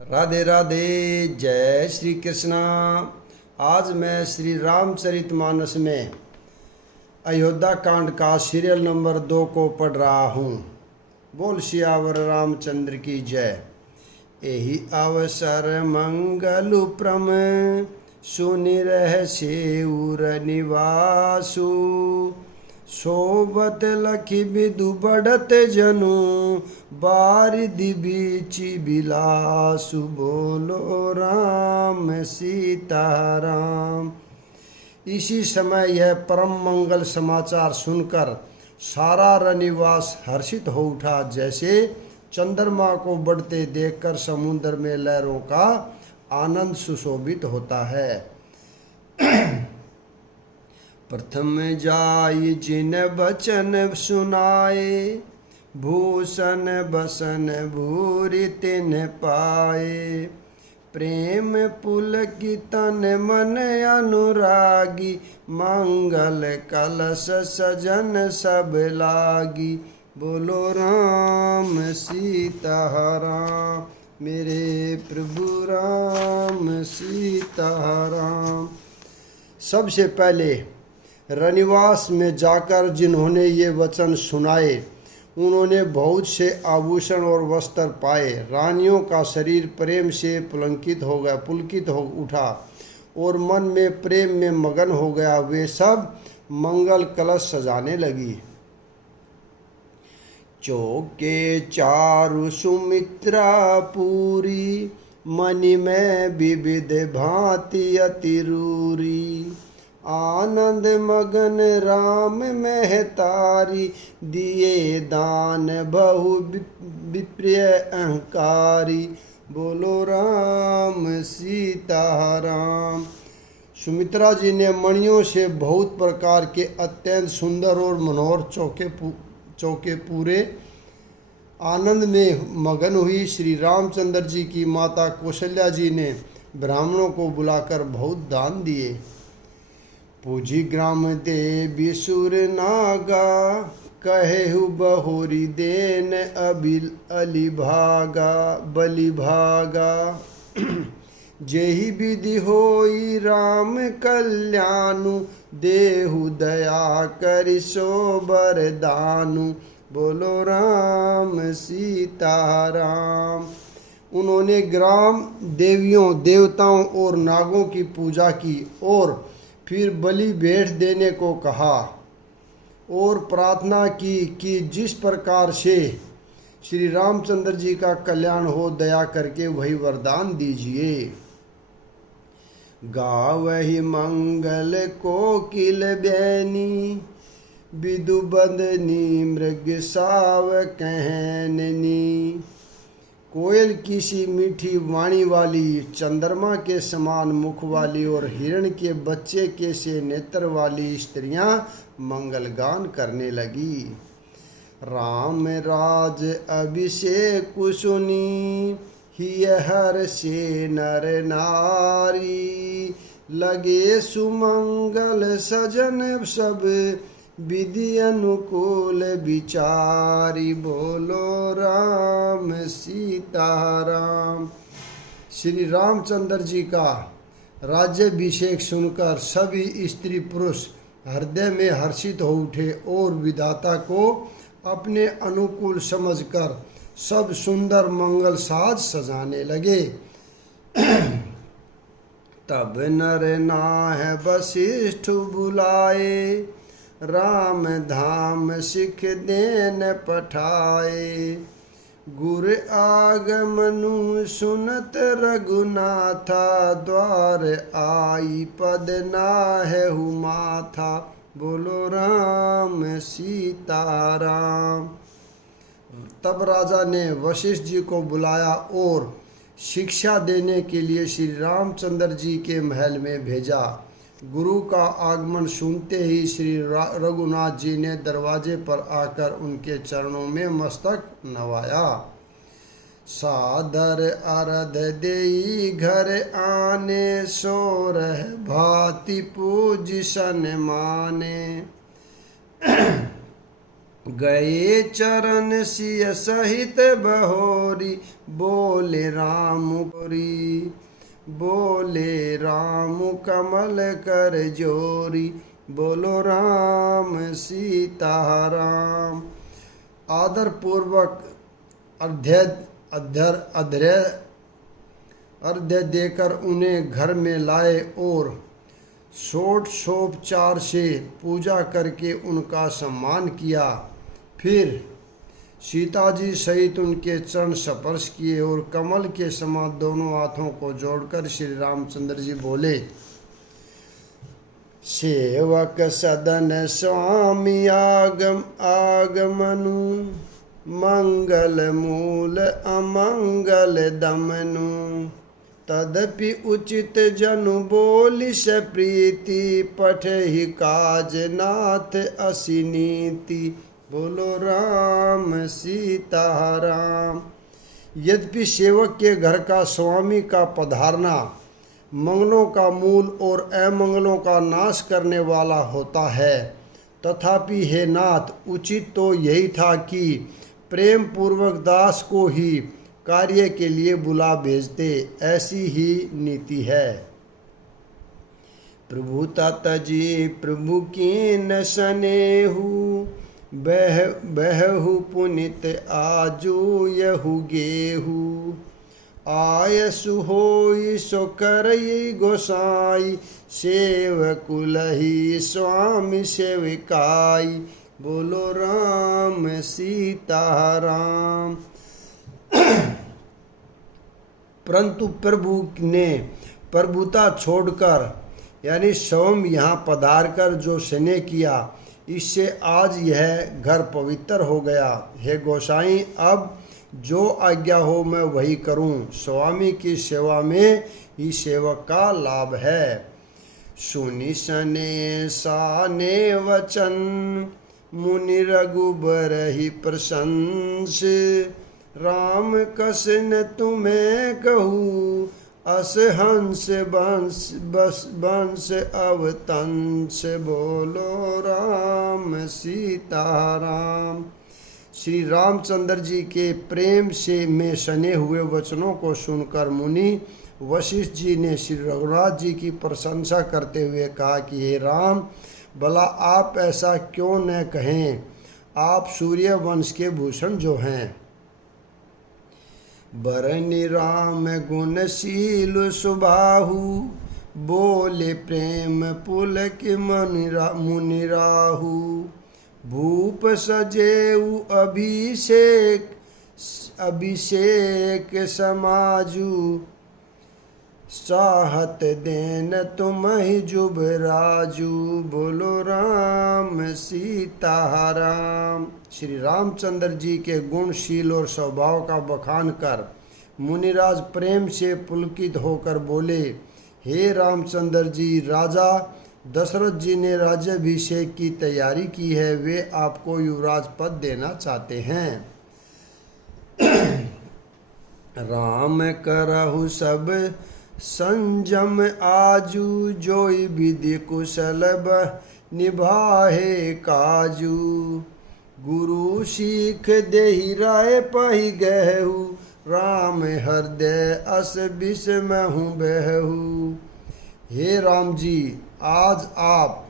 राधे राधे। जय श्री कृष्णा। आज मैं श्री रामचरितमानस में अयोध्या कांड का सीरियल नंबर 2 को पढ़ रहा हूँ। बोल सियावर रामचंद्र की जय। एहि अवसर मंगल प्रम सुनि रह सेउर निवासु। सोबत लखी विदु बढ़त जनु बारिधि बीची बिलासु। बोलो राम सीताराम। इसी समय यह परम मंगल समाचार सुनकर सारा रनिवास हर्षित हो उठा, जैसे चंद्रमा को बढ़ते देखकर समुद्र में लहरों का आनंद सुशोभित होता है। प्रथम जाय जिन बचन सुनाए, भूषण बसन भूरि तिन पाए। प्रेम पुलकितन मन अनुरागी, मंगल कलश सजन सब लागी। बोलो राम सीताराम, मेरे प्रभु राम सीताराम। सबसे पहले रनिवास में जाकर जिन्होंने ये वचन सुनाए, उन्होंने बहुत से आभूषण और वस्त्र पाए। रानियों का शरीर प्रेम से पुलकित हो उठा और मन में प्रेम में मगन हो गया। वे सब मंगल कलश सजाने लगी। चौके चारु सुमित्रा पूरी, मणि में विविध भांति अतिरूरी। आनंद मगन राम महतारी, दिए दान बहु विप्रिय अहंकारी। बोलो राम सीताराम। सुमित्रा जी ने मणियों से बहुत प्रकार के अत्यंत सुंदर और मनोहर चौके पूरे आनंद में मगन हुई। श्री रामचंद्र जी की माता कौशल्या जी ने ब्राह्मणों को बुलाकर बहुत दान दिए। पूजी ग्राम देवी सुर नागा, कहेहु बहोरी देन अबिल अली भागा बलि भागा। जेहि विधि होई राम कल्याणु, देहु दया करि सो बरदानु। बोलो राम सीताराम। उन्होंने ग्राम देवियों देवताओं और नागों की पूजा की और फिर बलि भेंट देने को कहा और प्रार्थना की कि जिस प्रकार से श्री रामचंद्र जी का कल्याण हो, दया करके वही वरदान दीजिए। गावहि मंगल कोकिल बैनी, विदु बंदनी मृग साव कहननी। कोयल की सी मीठी वाणी वाली, चंद्रमा के समान मुख वाली और हिरण के बच्चे के से नेत्र वाली स्त्रियां मंगल गान करने लगी। राम राज अभिषेक सुनी, हिय हर से नर नारी। लगे सुमंगल सजन सब, विधि अनुकूल विचारी। बोलो राम सीताराम। श्री रामचंद्र जी का राज्याभिषेक सुनकर सभी स्त्री पुरुष हृदय में हर्षित हो उठे और विधाता को अपने अनुकूल समझकर सब सुंदर मंगल साज सजाने लगे। तब नर नाह वशिष्ठ बुलाए, राम धाम सिख देन पठाए। गुर आगमनु सुनत रघुनाथा, द्वार आई पद नाहु माथा। बोलो राम सीताराम। तब राजा ने वशिष्ठ जी को बुलाया और शिक्षा देने के लिए श्री रामचंद्र जी के महल में भेजा। गुरु का आगमन सुनते ही श्री रघुनाथ जी ने दरवाजे पर आकर उनके चरणों में मस्तक नवाया। सादर अरध देई घर आने, सोरह भांति पूज सन माने। गए चरण सिय सहित बहोरी, बोले राम गोरी, बोले राम कमल कर जोरी, बोलो राम सीताराम। आदर पूर्वक अर्घ्य देकर उन्हें घर में लाए और षोडशोपचार से पूजा करके उनका सम्मान किया। फिर सीता जी सहित उनके चरण स्पर्श किए और कमल के समान दोनों हाथों को जोड़कर श्री रामचंद्र जी बोले, सेवक सदन स्वामी आगमनु, मंगल मूल अमंगल दमनु, तदपि उचित जनु बोलिस प्रीति, पठहि काज नाथ असि नीति, बोलो राम सीताराम। यद्यपि सेवक के घर का स्वामी का पधारना मंगलों का मूल और अमंगलों का नाश करने वाला होता है, तथापि हे नाथ, उचित तो यही था कि प्रेम पूर्वक दास को ही कार्य के लिए बुला भेजते, ऐसी ही नीति है। प्रभु तजी प्रभु कीन सनेहु, बहहु पुनित आजू यहु गेहु, आयसु होई सो करई गोसाई, सेवकुलहि स्वामी सेविकाई, बोलो राम सीताराम। परंतु प्रभु ने प्रभुता छोड़कर यानी स्वयं यहाँ पधार कर जो स्नेह किया, इससे आज यह घर पवित्र हो गया। हे गोसाई, अब जो आज्ञा हो मैं वही करूं। स्वामी की सेवा में ही सेवक का लाभ है। सुनि सने साने वचन, मुनि रघुबर ही प्रशंस, राम कसन तुम्हें कहूँ, अस हंस बंस अवतंस, बोलो राम सीताराम। श्री रामचंद्र जी के प्रेम से में सने हुए वचनों को सुनकर मुनि वशिष्ठ जी ने श्री रघुनाथ जी की प्रशंसा करते हुए कहा कि हे राम, भला आप ऐसा क्यों न कहें, आप सूर्य वंश के भूषण जो हैं। बरनि राम गुणशील सुबाहु, बोले प्रेम पुलक मुनि राहु, भूप सजेऊ अभिषेक समाजू, साहत देन तुम्हि जुब राजू, बोलो राम सीताराम। श्री रामचंद्र जी के गुणशील और स्वभाव का बखान कर मुनिराज प्रेम से पुलकित होकर बोले, हे रामचंद्र जी, राजा दशरथ जी ने राज्याभिषेक की तैयारी की है, वे आपको युवराज पद देना चाहते हैं। राम करहु सब संजम आजू, जोई विधि कुशल निभाहे काजू, गुरु सीख देहि राय पहि गहु, राम हृदय अस बिस्महु बहु। हे राम जी, आज आप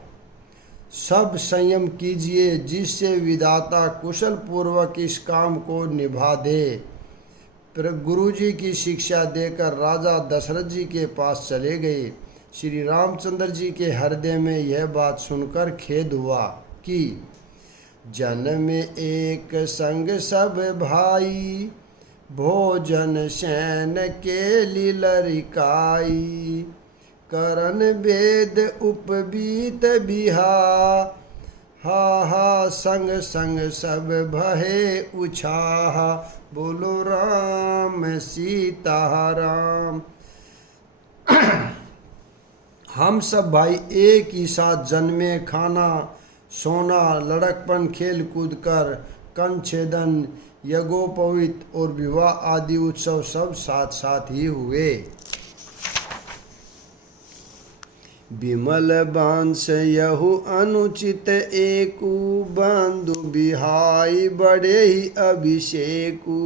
सब संयम कीजिए, जिससे विधाता कुशल पूर्वक इस काम को निभा दे। फिर गुरु जी की शिक्षा देकर राजा दशरथ जी के पास चले गए। श्री रामचंद्र जी के हृदय में यह बात सुनकर खेद हुआ कि जन में एक संग सब भाई, भोजन शयन के लीलरिकाई, करन वेद उपबीत बिहा, हा हा संग संग सब भये उछाहा, बोलो राम सीताराम। हम सब भाई एक ही साथ जन्मे, खाना सोना, लड़कपन, खेल कूद कर, कंठ छेदन, यज्ञोपवीत और विवाह आदि उत्सव सब साथ साथ ही हुए। विमल बांस यहु अनुचित एकु, बंधु बिहाई बड़े ही अभिषेकु।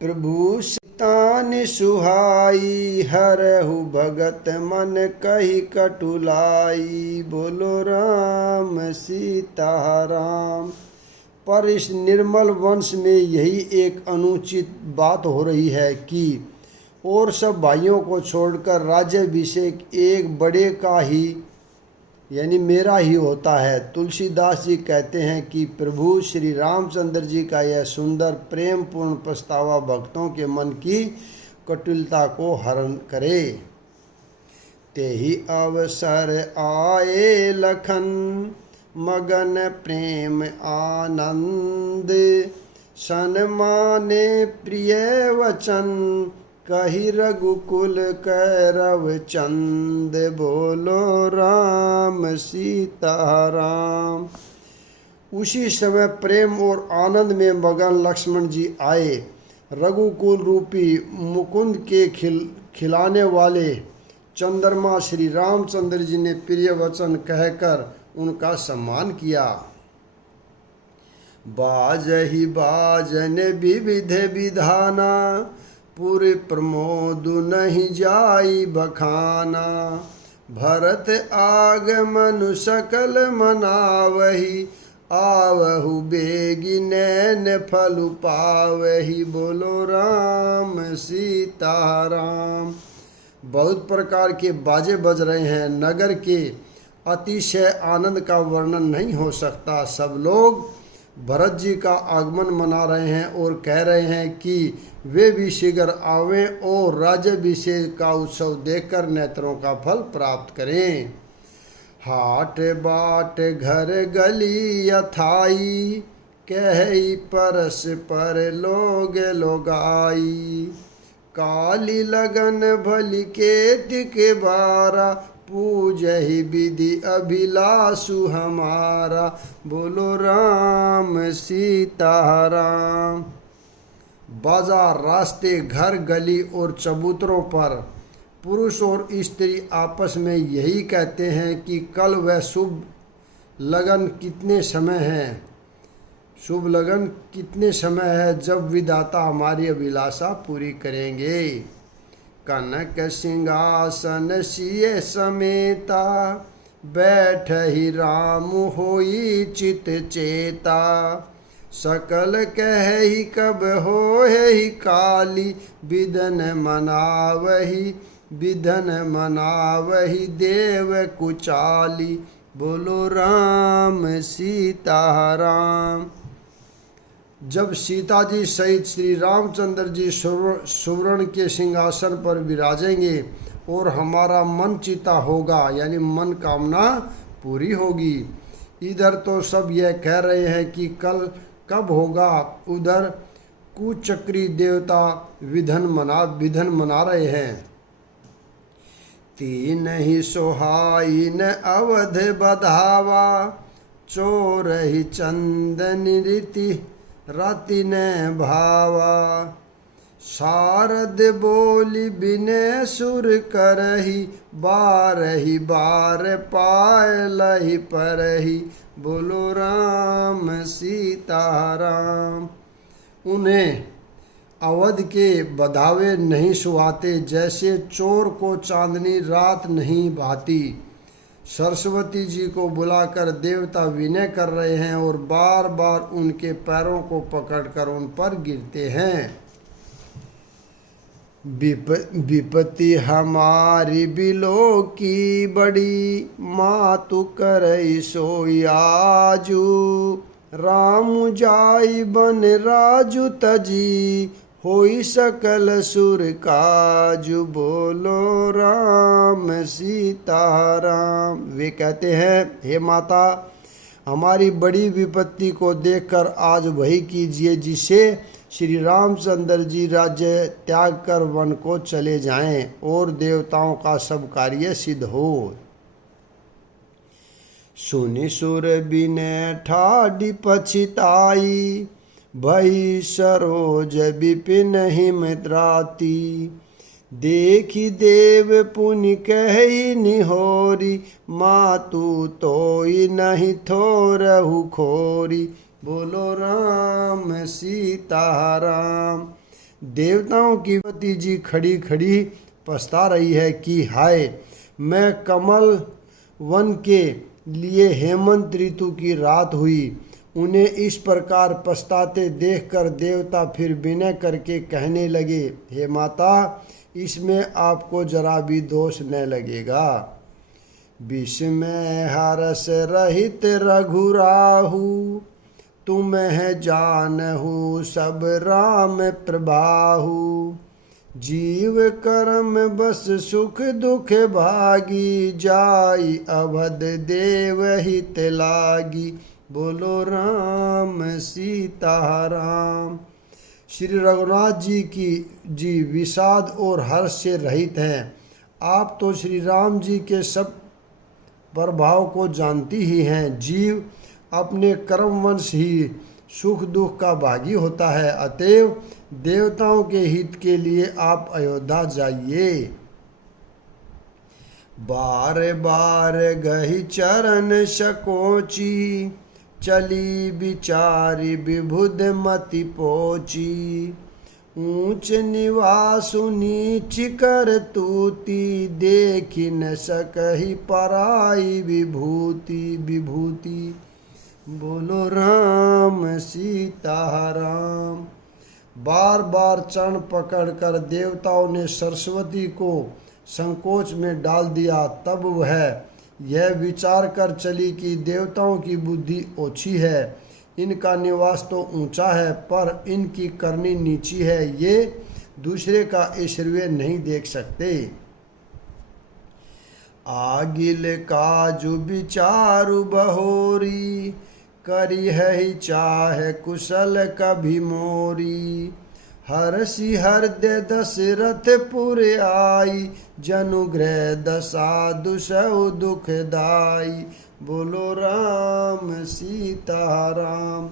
प्रभु तानि सुहाई, हरहु भगत मन कही कटुलाई। बोलो राम सीता राम। पर इस निर्मल वंश में यही एक अनुचित बात हो रही है कि और सब भाइयों को छोड़कर राज्याभिषेक एक बड़े का ही यानी मेरा ही होता है। तुलसीदास जी कहते हैं कि प्रभु श्री रामचंद्र जी का यह सुंदर प्रेम पूर्ण पछतावा भक्तों के मन की कटुलता को हरण करे। ते ही अवसर आए लखन, मगन प्रेम आनंद। सन्माने प्रिय वचन, कही रघुकुल कैरव चंद। बोलो राम सीता राम। उसी समय प्रेम और आनंद में मगन लक्ष्मण जी आए। रघुकुल रूपी मुकुंद के खिलाने वाले चंद्रमा श्री रामचंद्र जी ने प्रिय वचन कहकर उनका सम्मान किया। बाजहि बाजन विविध विधाना, पूरे प्रमोद नहीं जाई बखाना। भरत आगमन सकल मनावही, आवहु बेगी नैन फल पावही। बोलो राम सीता राम। बहुत प्रकार के बाजे बज रहे हैं। नगर के अतिशय आनंद का वर्णन नहीं हो सकता। सब लोग भरत जी का आगमन मना रहे हैं और कह रहे हैं कि वे भी शीघ्र आवें और राज्याभिषेक का उत्सव देखकर नेत्रों का फल प्राप्त करें। हाट बाट घर गली अथाई, कही परस पर लोग लोगाई। काली लगन भली केत के बारा, पूजहि विधि अभिलाषु हमारा। बोलो राम सीता राम। बाजार, रास्ते, घर, गली और चबूतरों पर पुरुष और स्त्री आपस में यही कहते हैं कि कल वह शुभ लगन कितने समय है जब विधाता हमारी अभिलाषा पूरी करेंगे। कनक सिंहासन सिय समेता, बैठ ही राम होई चित चेता। सकल कह ही कब होहि काली, विधन मनावही देव कुचाली। बोलो राम सीता राम। जब सीता जी सहित श्री रामचंद्र जी सुवर्ण के सिंहासन पर विराजेंगे और हमारा मन चिता होगा यानी मन कामना पूरी होगी। इधर तो सब यह कह रहे हैं कि कल कब होगा, उधर कुचक्री देवता विधन मना रहे हैं। तीन ही सोहाई न अवध बधावा, चोर ही चंदन रीति राति ने भावा। शारद बोली बिने सुर करही, बारही बार पायलहि परही। बोलो राम सीता राम। उन्हें अवध के बधावे नहीं सुहाते, जैसे चोर को चांदनी रात नहीं भाती। सरस्वती जी को बुलाकर देवता विनय कर रहे हैं और बार बार उनके पैरों को पकड़कर उन पर गिरते हैं। विपत्ति हमारी बिलो की बड़ी, मातु करई सोई आजू। राम जाई बन राजू तजी, होई सकल सुर काजू। बोलो राम सीता राम। वे कहते हैं, हे माता, हमारी बड़ी विपत्ति को देखकर आज वही कीजिए जिससे श्री रामचंद्र जी राज्य त्याग कर वन को चले जाएं और देवताओं का सब कार्य सिद्ध हो। सुनि सुर बिने ठाडी पछिताई, भई सरोज विपिन हिमद्राती। देखी देव पुनि कही निहोरी, मातु तोई नहीं थोरहु खोरी। बोलो राम सीता राम। देवताओं की पति जी खड़ी खड़ी पछता रही है कि हाय, मैं कमल वन के लिए हेमंत ऋतु की रात हुई। उन्हें इस प्रकार पछताते देखकर देवता फिर विनय करके कहने लगे, हे माता, इसमें आपको जरा भी दोष न लगेगा। विष में हरस रहित रघुराहु, तुम्हें जानहु सब राम प्रभाहु। जीव कर्म बस सुख दुख भागी, जाई अवध देव हित लागी। बोलो राम सीता राम। श्री रघुनाथ जी विषाद और हर्ष से रहित हैं। आप तो श्री राम जी के सब प्रभाव को जानती ही हैं। जीव अपने कर्मवश ही सुख दुख का भागी होता है, अतएव देवताओं के हित के लिए आप अयोध्या जाइए। बार बार गही चरण सकोची, चली बिचारी विबुध मति पोची। ऊंच निवासु नीच कर तूती, देखी न सकही पराई विभूति। बोलो राम सीता राम। बार बार चरण पकड़कर देवताओं ने सरस्वती को संकोच में डाल दिया। तब वह यह विचार कर चली कि देवताओं की बुद्धि ओछी है, इनका निवास तो ऊंचा है पर इनकी करनी नीची है, ये दूसरे का ऐश्वर्य नहीं देख सकते। आगिल काजु विचारु बहोरी, करी है चाहे कुशल कभी मोरी। हर्षि हृदय दशरथ पुर आई, जनुग्रह दशा दुसहु दुखदाई। बोलो राम सीता राम।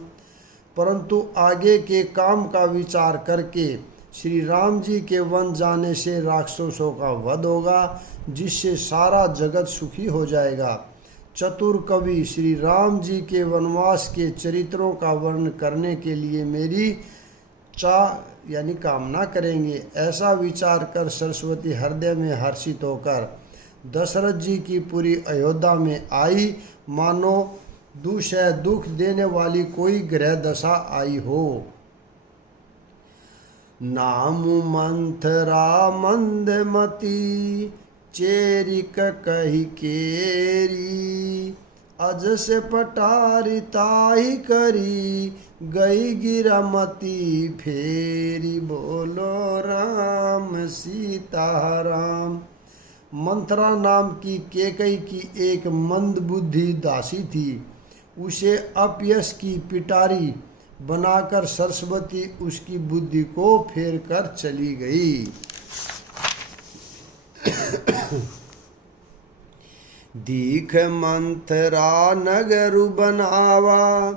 परंतु आगे के काम का विचार करके श्री राम जी के वन जाने से राक्षसों का वध होगा, जिससे सारा जगत सुखी हो जाएगा। चतुर कवि श्री राम जी के वनवास के चरित्रों का वर्णन करने के लिए मेरी यानी कामना करेंगे। ऐसा विचार कर सरस्वती हृदय में हर्षित होकर दशरथ जी की पूरी अयोध्या में आई, मानो दुष्य दुख देने वाली कोई ग्रह दशा आई हो। नाम मंथरा मंदमती, चेरिक कही केरी। अजस पटारी ताही करी, गई गिरामती फेरी। बोलो राम सीता राम। मंथरा नाम की केकई की एक मंदबुद्धि दासी थी। उसे अपयश की पिटारी बनाकर सरस्वती उसकी बुद्धि को फेर कर चली गई। दीख मंथरा नगरु बनावा,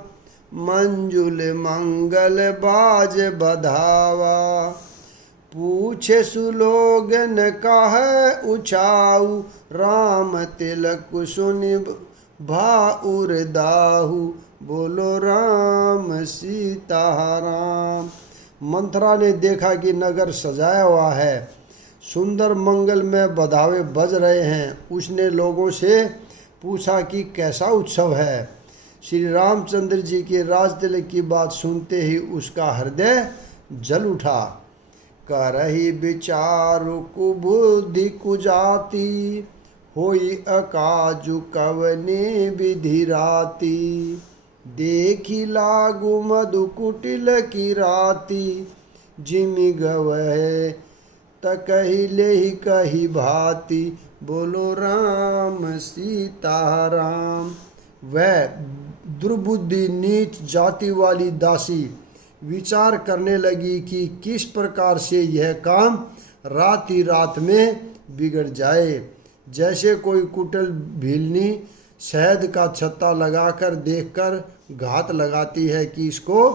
मंजुल मंगल बाज बधावा। पूछे सुलोगन कहे उछाऊ, राम तिलक सुनि भाउर दाहू। बोलो राम सीता राम। मंथरा ने देखा कि नगर सजाया हुआ है, सुंदर मंगल में बधावे बज रहे हैं। उसने लोगों से पूछा कि कैसा उत्सव है। श्री रामचंद्र जी के राजतिलक की बात सुनते ही उसका हृदय जल उठा। करही विचारु कुबुद्धि कुजाति, होई अकाजु कवने विधि राति। देखी लागू मधु कुटिल की राति, जिमि गवहे तकही ले कही भांति। बोलो राम सीता राम। वह दुर्बुद्धि नीच जाति वाली दासी विचार करने लगी कि किस प्रकार से यह काम रात ही रात में बिगड़ जाए। जैसे कोई कुटिल भीलनी शहद का छत्ता लगाकर देखकर घात लगाती है कि इसको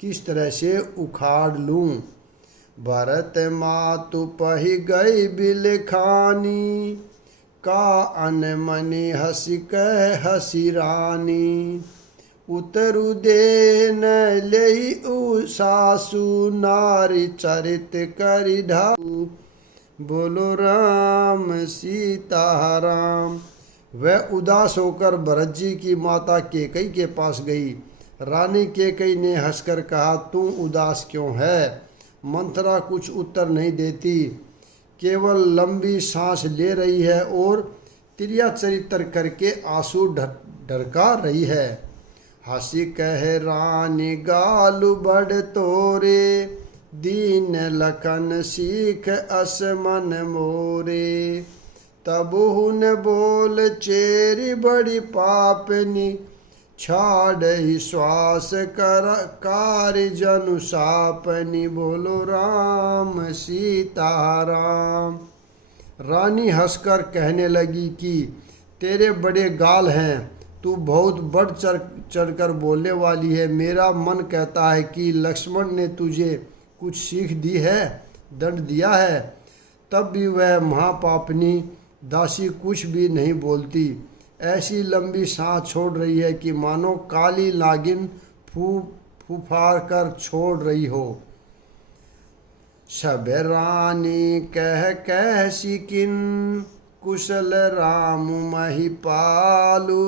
किस तरह से उखाड़ लूं। भरत मातु पही गई बिलखानी, का अनमनी हसी कह हसी रानी। उतरु दे न लेई उ सासु, नारी चरित करि ढाऊ। बोलो राम सीता राम। वह उदास होकर भरत जी की माता केकई के पास गई। रानी केकई ने हंसकर कहा, तू उदास क्यों है? मंथरा कुछ उत्तर नहीं देती, केवल लंबी सांस ले रही है और तिरिया चरित्र करके आंसू ढरका रही है। हंसी कह रानी गालु बड़ तोरे, दीन लखन सीख असमन मोरे। तब हुन बोल चेरी बड़ी पापनी, छाड़ ही श्वास कर कार्य जनु सापनी। बोलो राम सीता राम। रानी हंसकर कहने लगी कि तेरे बड़े गाल हैं, तू बहुत बढ़ चढ़कर बोलने वाली है। मेरा मन कहता है कि लक्ष्मण ने तुझे कुछ सीख दी है, दंड दिया है। तब भी वह महापापनी दासी कुछ भी नहीं बोलती, ऐसी लंबी सांस छोड़ रही है कि मानो काली नागिन फूफार कर छोड़ रही हो। सब रानी कह कह सिकिन, कुशल राम मही पालू।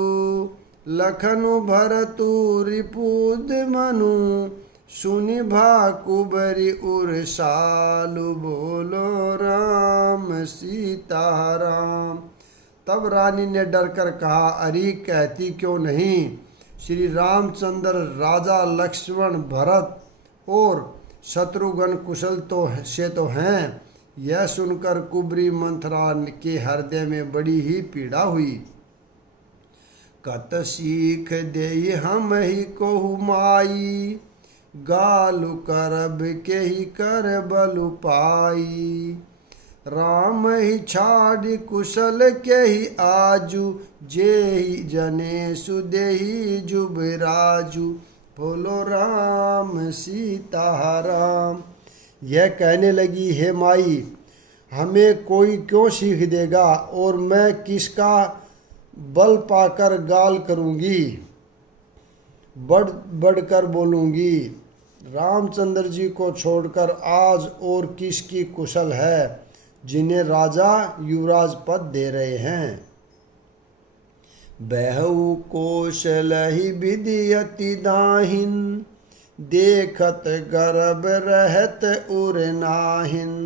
लखनु भरतु रिपुद मनु, सुनि भाकुबरी उर्सालु। बोलो राम सीता राम। तब रानी ने डरकर कहा, अरे कहती क्यों नहीं? श्री रामचंद्र, राजा लक्ष्मण, भरत और शत्रुघ्न कुशल तो हैं। यह सुनकर कुबरी मंथरा के हृदय में बड़ी ही पीड़ा हुई। कत सीख दे हम ही को माई, गालु करब के ही कर बलु पाई। राम ही छाड़ कुशल के ही आजू, जे ही जने सुदेही जुबराजू। बोलो राम सीता राम। यह कहने लगी, हे माई, हमें कोई क्यों सीख देगा और मैं किसका बल पाकर गाल करूँगी, बढ़कर बोलूँगी। रामचंद्र जी को छोड़कर आज और किसकी कुशल है जिन्हें राजा युवराज पद दे रहे हैं। बहु कौशल ही विधि दाहिन, देखत गर्भ रहत उर नाहिन।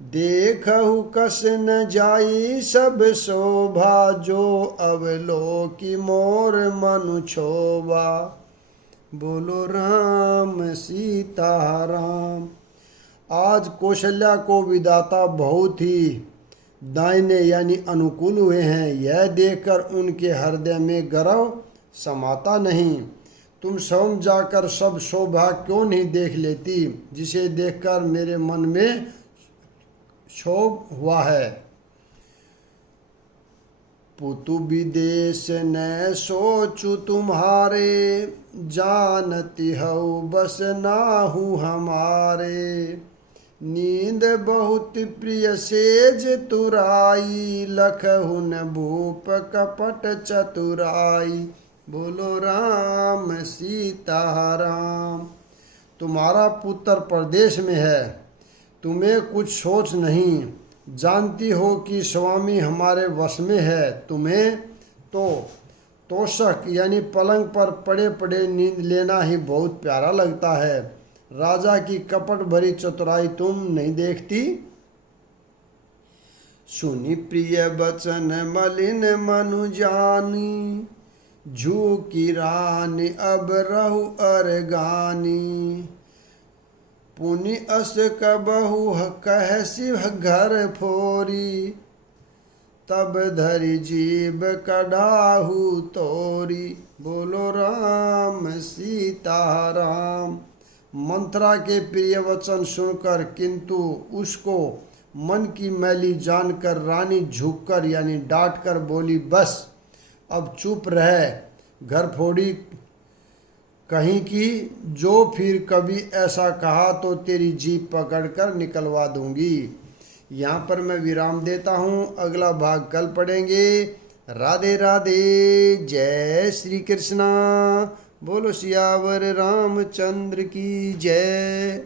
देखहु कस न जाई सब शोभा, जो अवलोकी मोर मनु क्षोभा। बोलो राम सीता राम। आज कौशल्या को विधाता बहुत ही दाहिने यानी अनुकूल हुए हैं। यह देखकर उनके हृदय में गर्व समाता नहीं। तुम स्वयं जाकर सब शोभा क्यों नहीं देख लेती, जिसे देखकर मेरे मन में क्षोभ हुआ है। पुतु विदेश न सोचु तुम्हारे, जानती हऊ बस नाहू हमारे। नींद बहुत प्रिय सेज तुराई, लखहुन भूप कपट चतुराई। बोलो राम सीता राम। तुम्हारा पुत्र परदेश में है, तुम्हें कुछ सोच नहीं। जानती हो कि स्वामी हमारे वश में है। तुम्हें तो तोषक यानी पलंग पर पड़े पड़े नींद लेना ही बहुत प्यारा लगता है। राजा की कपट भरी चतुराई तुम नहीं देखती। सुनि प्रिय बचन मलिन मनु जानी, झूकी रानी अब रहु अरगानी। पुनि अस कबहु कहसी घर फोरी, तब धरि जीव कढ़ाहू तोरी। बोलो राम सीता राम। मंथरा के प्रिय वचन सुनकर किंतु उसको मन की मैली जानकर रानी झुककर यानी डांट कर बोली, बस अब चुप रह, घर फोड़ी कहीं कि जो फिर कभी ऐसा कहा तो तेरी जीभ पकड़कर निकलवा दूंगी। यहाँ पर मैं विराम देता हूँ, अगला भाग कल पढ़ेंगे। राधे राधे, जय श्री कृष्णा। बोलो सियावर रामचंद्र की जय।